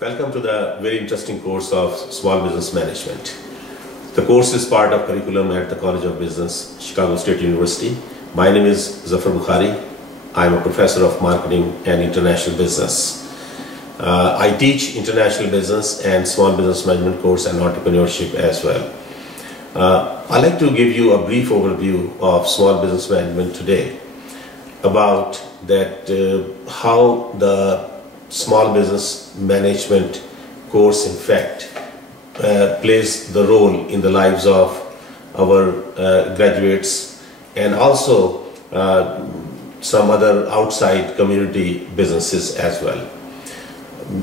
Welcome to the very interesting course of Small Business Management. The course is part of curriculum at the College of Business, Chicago State University. My name is Zafar Bukhari. I am a professor of marketing and international business. I teach international business and small business management course and entrepreneurship as well. I'd like to give you a brief overview of small business management today about that how the small business management course in fact plays the role in the lives of our graduates and also some other outside community businesses as well.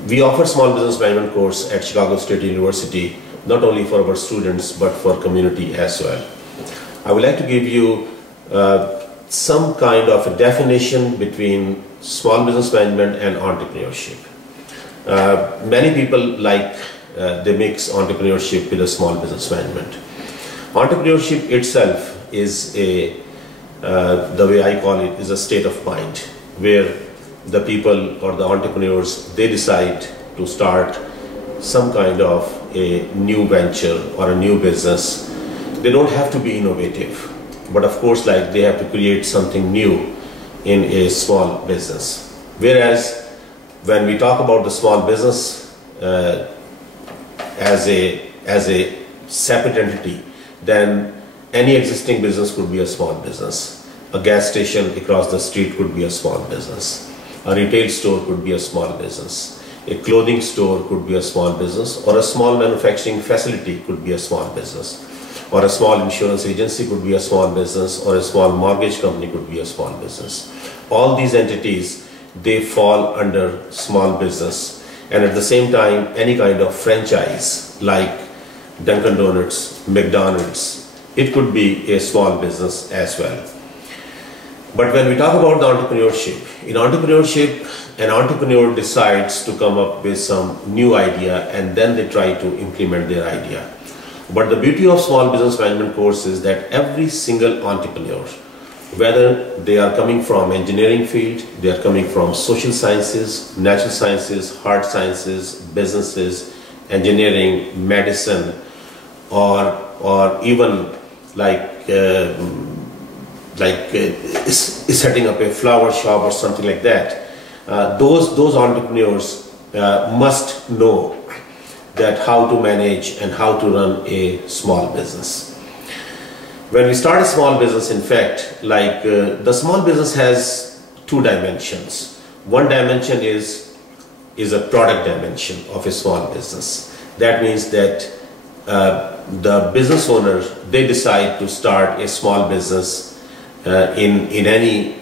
We offer small business management course at Chicago State University not only for our students but for community as well. I would like to give you some kind of a definition between small business management and entrepreneurship. Many people they mix entrepreneurship with a small business management. Entrepreneurship itself is the way I call it, is a state of mind where the people or the entrepreneurs, they decide to start some kind of a new venture or a new business. They don't have to be innovative, but of course they have to create something new in a small business. Whereas when we talk about the small business as a separate entity, then any existing business could be a small business. A gas station across the street could be a small business. A retail store could be a small business. A clothing store could be a small business, or a small manufacturing facility could be a small business, or a small insurance agency could be a small business, or a small mortgage company could be a small business. All these entities, they fall under small business, and at the same time any kind of franchise like Dunkin' Donuts, McDonald's, it could be a small business as well. But when we talk about the entrepreneurship, in entrepreneurship an entrepreneur decides to come up with some new idea and then they try to implement their idea. But the beauty of small business management course is that every single entrepreneur, whether they are coming from engineering field, they are coming from social sciences, natural sciences, hard sciences, businesses, engineering, medicine, or even setting up a flower shop or something like that, those entrepreneurs must know that how to manage and how to run a small business. When we start a small business, in fact, the small business has two dimensions. One dimension is a product dimension of a small business. That means that the business owner, they decide to start a small business in any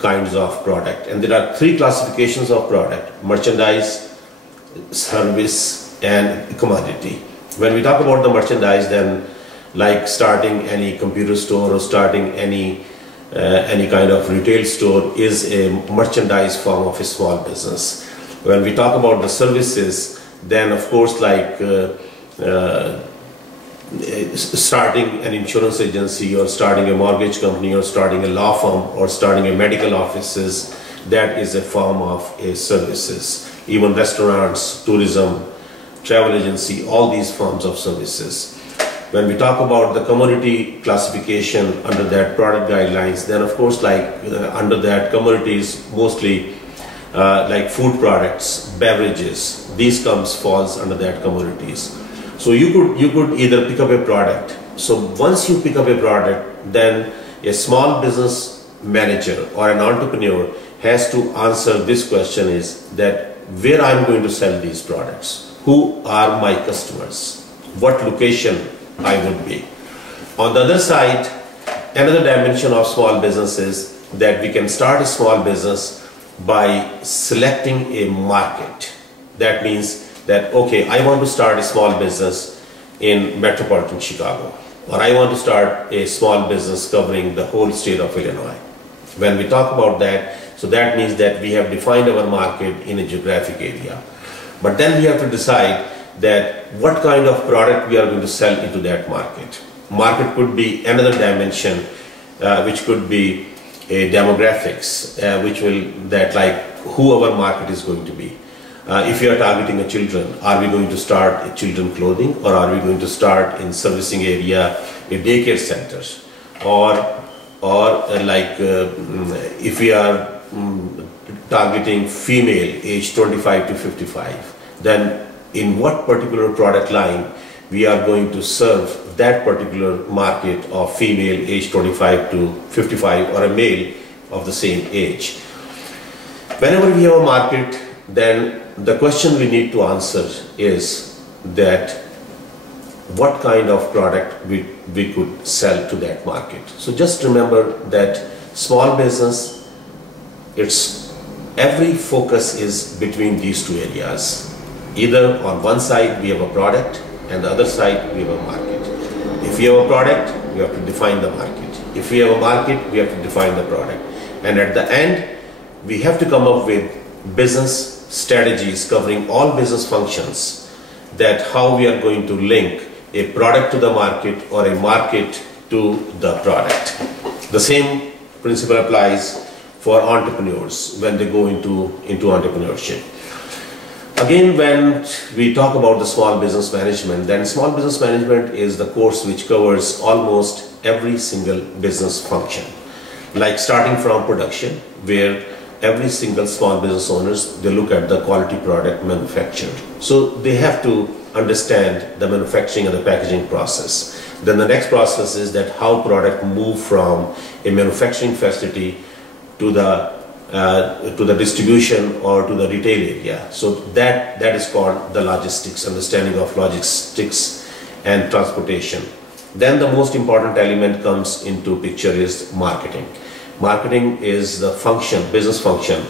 kinds of product. And there are three classifications of product: merchandise, service, and commodity. When we talk about the merchandise, then starting any computer store or starting any kind of retail store is a merchandise form of a small business. When we talk about the services, then of course starting an insurance agency or starting a mortgage company or starting a law firm or starting a medical offices, that is a form of a services. Even restaurants, tourism, travel agency, all these forms of services. When we talk about the commodity classification under that product guidelines, then of course under that commodities mostly food products, beverages, these falls under that commodities. So you could either pick up a product. So once you pick up a product, then a small business manager or an entrepreneur has to answer this question, is that where I'm going to sell these products, who are my customers, what location I would be. On the other side, another dimension of small business is that we can start a small business by selecting a market. That means that, okay, I want to start a small business in metropolitan Chicago, or I want to start a small business covering the whole state of Illinois. When we talk about that, so that means that we have defined our market in a geographic area. But then we have to decide that what kind of product we are going to sell into that market. Market could be another dimension, which could be a demographics, who our market is going to be. If you are targeting a children, are we going to start a children clothing, or are we going to start in servicing area a daycare center, or if we are targeting female age 25 to 55, then in what particular product line we are going to serve that particular market of female age 25 to 55 or a male of the same age. Whenever we have a market, then the question we need to answer is that what kind of product we could sell to that market. So just remember that small business, every focus is between these two areas. Either on one side we have a product and the other side we have a market. If we have a product, we have to define the market. If we have a market, we have to define the product. And at the end, we have to come up with business strategies covering all business functions, that how we are going to link a product to the market or a market to the product. The same principle applies for entrepreneurs when they go into entrepreneurship. Again, when we talk about the small business management, then small business management is the course which covers almost every single business function. Like starting from production, where every single small business owners, they look at the quality product manufactured. So they have to understand the manufacturing and the packaging process. Then the next process is that how product move from a manufacturing facility to the distribution or to the retail area. So that is called the logistics, understanding of logistics and transportation. Then the most important element comes into picture is marketing. Marketing is the function, business function,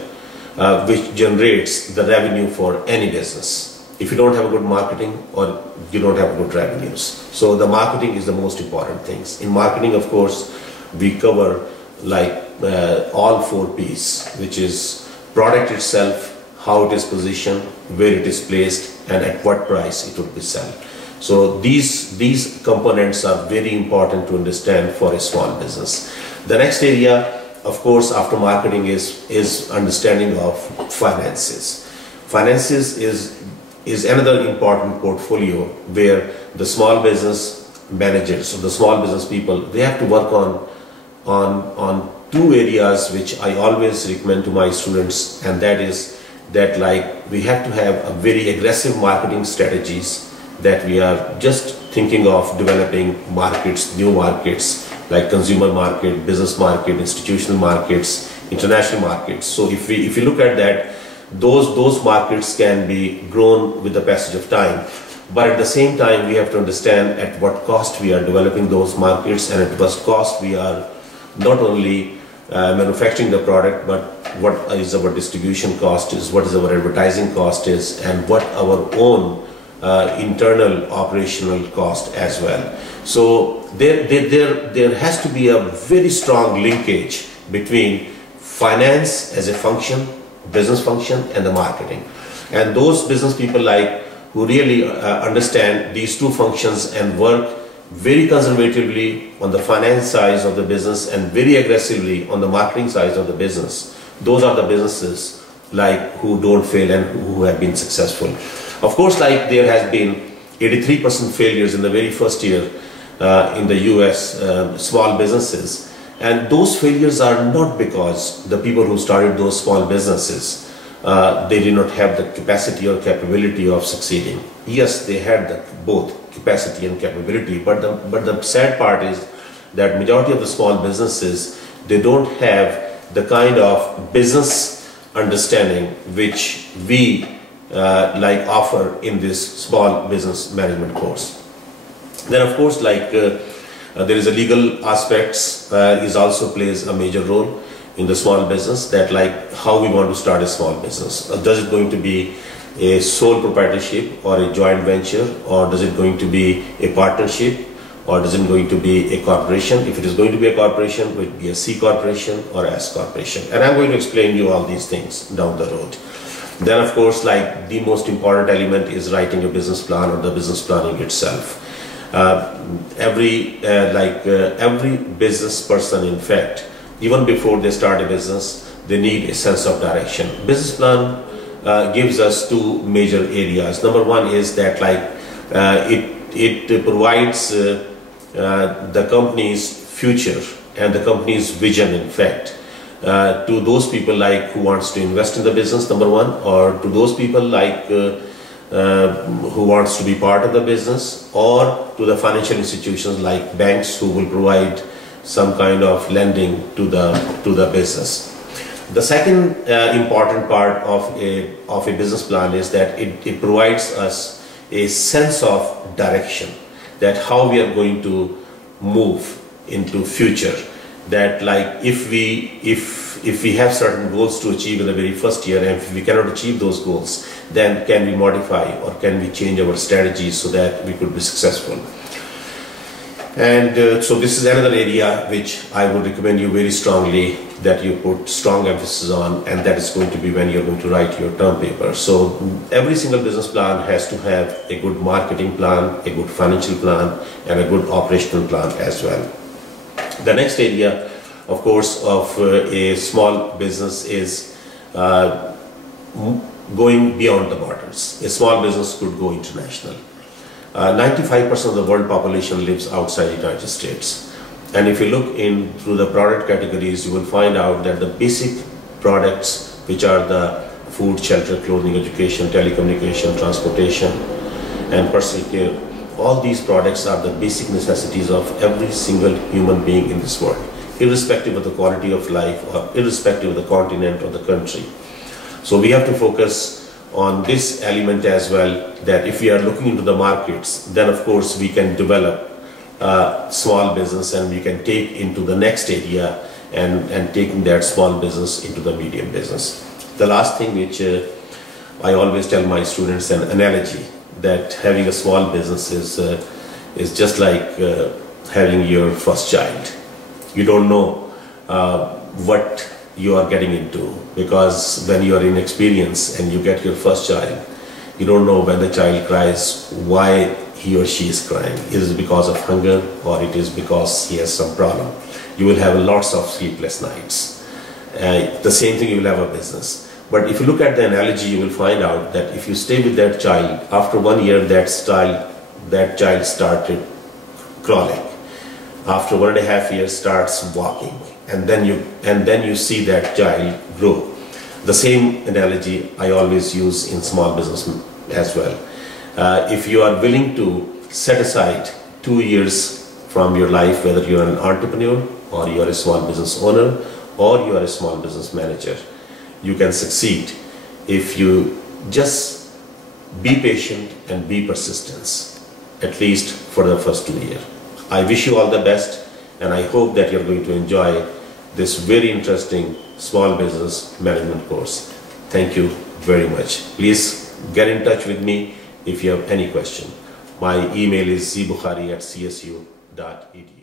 which generates the revenue for any business. If you don't have a good marketing, or you don't have good revenues. So the marketing is the most important things. In marketing, of course, we cover like all 4 P's, which is product itself, how it is positioned, where it is placed, and at what price it would be sold. So these components are very important to understand for a small business. The next area, of course, after marketing is understanding of finances. Finances is another important portfolio where the small business managers or the small business people, they have to work on 2 areas which I always recommend to my students, and that is that like we have to have a very aggressive marketing strategies, that we are just thinking of developing markets, new markets like consumer market, business market, institutional markets, international markets. So if we look at that, those markets can be grown with the passage of time. But at the same time, we have to understand at what cost we are developing those markets, and at what cost we are not only manufacturing the product, but what is our distribution cost is, what is our advertising cost is, and what our own internal operational cost as well. So there has to be a very strong linkage between finance as a function, business function, and the marketing. And those business people who really understand these 2 functions and work very conservatively on the finance side of the business and very aggressively on the marketing side of the business, those are the businesses who don't fail and who have been successful. Of course, there has been 83% failures in the very first year in the US small businesses, and those failures are not because the people who started those small businesses they did not have the capacity or capability of succeeding. Yes, they had both capacity and capability, but the sad part is that majority of the small businesses, they don't have the kind of business understanding which we offer in this small business management course. Then of course there is a legal aspects is also plays a major role in the small business, that how we want to start a small business. Does it going to be a sole proprietorship or a joint venture, or does it going to be a partnership, or does it going to be a corporation? If it is going to be a corporation, it will be a C corporation or S corporation. And I'm going to explain you all these things down the road. Then of course the most important element is writing a business plan or the business planning itself. Every business person, in fact, even before they start a business, they need a sense of direction. Business plan gives us two major areas. Number one is that it provides the company's future and the company's vision, in fact, to those people who wants to invest in the business, number one, or to those people who wants to be part of the business, or to the financial institutions like banks who will provide some kind of lending to the business. The second important part of a business plan is that it provides us a sense of direction, that how we are going to move into future, that if we have certain goals to achieve in the very first year, and if we cannot achieve those goals, then can we modify or can we change our strategies so that we could be successful. And so this is another area which I would recommend you very strongly that you put strong emphasis on, and that is going to be when you're going to write your term paper. So every single business plan has to have a good marketing plan, a good financial plan, and a good operational plan as well. The next area, of course, of a small business is going beyond the borders. A small business could go international. 95% of the world population lives outside the United States. And if you look through the product categories, you will find out that the basic products, which are the food, shelter, clothing, education, telecommunication, transportation, and personal care, all these products are the basic necessities of every single human being in this world, irrespective of the quality of life or irrespective of the continent or the country. So we have to focus on this element as well, that if we are looking into the markets, then of course we can develop small business and we can take into the next area and taking that small business into the medium business. The last thing which I always tell my students, an analogy, that having a small business is just like having your first child. You don't know what you are getting into, because when you are inexperienced and you get your first child, you don't know when the child cries why he or she is crying. Is it because of hunger or it is because he has some problem? You will have lots of sleepless nights. The same thing, you will have a business. But if you look at the analogy, you will find out that if you stay with that child, after 1 year that child started crawling. After 1.5 years starts walking, and then you see that child grow. The same analogy I always use in small business as well. If you are willing to set aside 2 years from your life, whether you are an entrepreneur or you are a small business owner or you are a small business manager, you can succeed if you just be patient and be persistent, at least for the first 2 years. I wish you all the best, and I hope that you're going to enjoy this very interesting small business management course. Thank you very much. Please get in touch with me if you have any question. My email is zbukhari@csu.edu.